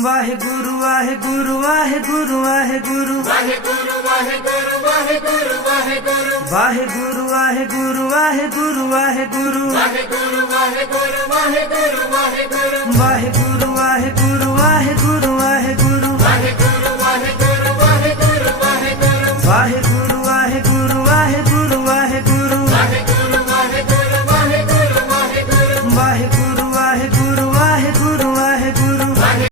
Waheguru Waheguru Waheguru Waheguru Waheguru Waheguru Waheguru Waheguru Waheguru Waheguru Waheguru Waheguru Waheguru Waheguru Waheguru Waheguru Waheguru Waheguru